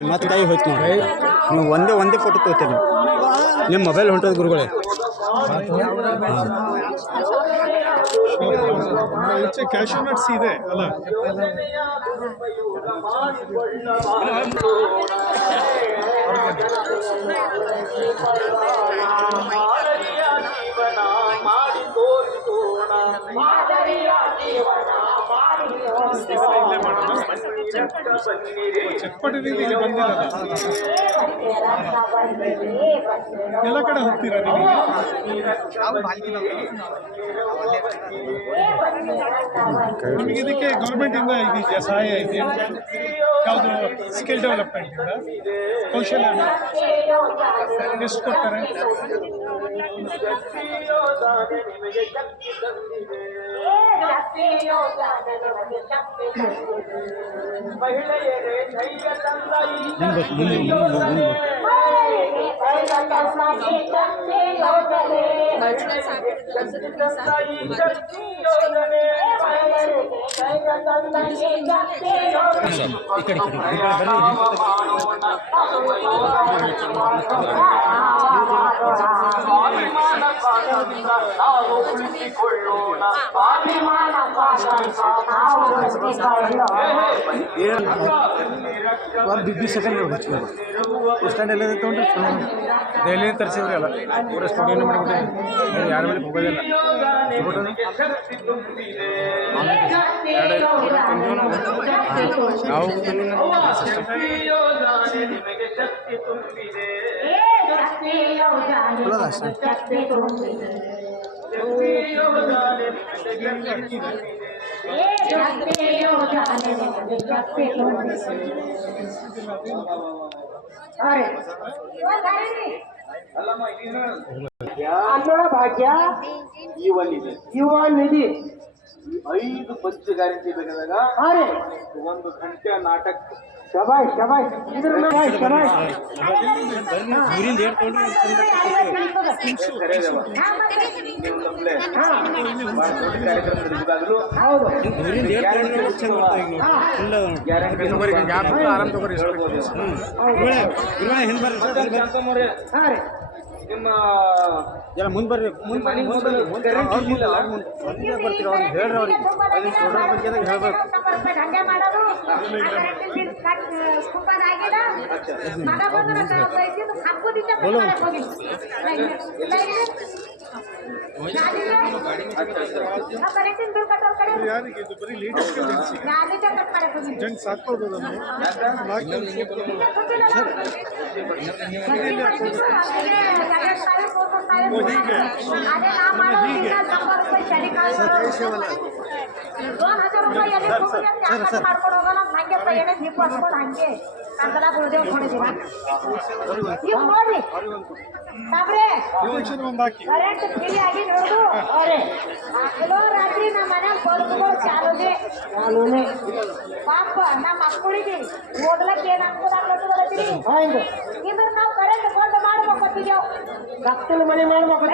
ಮತ್ತೆ ಕೈ ಹೋಯ್ತು ನೋಡಿ ನೀವು ಒಂದೇ ಫೋಟೋ ತೋತೀರಿ ನಿಮ್ಮ ಮೊಬೈಲ್ ಹೊಂಟೋದು ಗುರುಗಳೇ ಕ್ಯಾಶ್ಯೂ ನಟ್ಸ್ ಇದೆ ಅಲ್ಲ ಚಟ್ಪಟಿ ರೀತಿಗೆ ಬಂದಿಲ್ಲ ಎಲ್ಲ ಕಡೆ ಹೋಗ್ತೀರಾ ನಿಮಗೆ ಇದಕ್ಕೆ ಗೌರ್ಮೆಂಟ್ ಇಂದ ಇದೆಯಾ ಸಹಾಯ ಇದೆಯಾ ಯಾವುದು ಸ್ಕಿಲ್ ಡೆವಲಪ್ಮೆಂಟ್ ಇಂದ ಕೌಶಲ್ಯ ಎಷ್ಟು ಕೊಡ್ತಾರೆ ಬಿಗ್ ಸೆಕೆಂಡ್ ಸ್ಟ್ಯಾಂಡ್ ಎಲ್ಲ ತೊಗೊಂಡ್ರೆ ದೆಹಲಿ ತರಿಸಿದ್ರಿ ಅಲ್ಲ ಪೂರ ಸ್ಟುಡಿಯೋನೇ ಮಾಡಿಬಿಟ್ಟು ಯಾರ ಮೇಲೆ ಹೋಗೋದಿಲ್ಲ ನಾವು ಭಾಗ್ಯ ಯುವ ನಿಧಿ 5 ಪಂಚ ಗ್ಯಾರಂಟಿ ಬೇಕಾದಾಗ ಒಂದು ಗಂಟೆ ನಾಟಕ ಶಬಾಯ್ ಶಬಾಯ್ ನಿಮ್ಮ ಎಲ್ಲ ಮುಂದೆ ಬರ್ರಿ ಮುಂದೆ ಬರ್ತೀರ ಅವ್ರಿಗೆ ಹೇಳ್ರಿ ಅವ್ರಿಗೆ ಅದನ್ನ ಪ್ರಾಡಕ್ಟ್ ಬಗ್ಗೆ ಹೇಳ್ಬೇಕು ಯಾರಿಗೆ ಇದು ಬರೀ ಲೇಟೆಸ್ಟ್ ಜೆಂಟ್ಸ್ ಹಾಕ್ಬೋದು ಕರೆಂಟ್ ಫ್ರೀ ಆಗಿ ನೋಡು ರಾತ್ರಿ ನಮ್ಮ ಮನೆ ಬಲ್ಬ್ಗಳು ಚಾಲುನೆ ಪಾಪ ನಮ್ಮ ಮಕ್ಕಳಿಗೆ ಓದ್ಲಕ್ಕೆ ಏನ್ ಅನ್ಕೋದಾಗ್ಲತ್ತದಲ್ಲ ಇದ್ರ ನಾವು ಕರೆಂಟ್ ಬಂದ್ ಮಾಡ್ಬೇಕು ಮನೆ ಮಾಡ್ಬೇಕು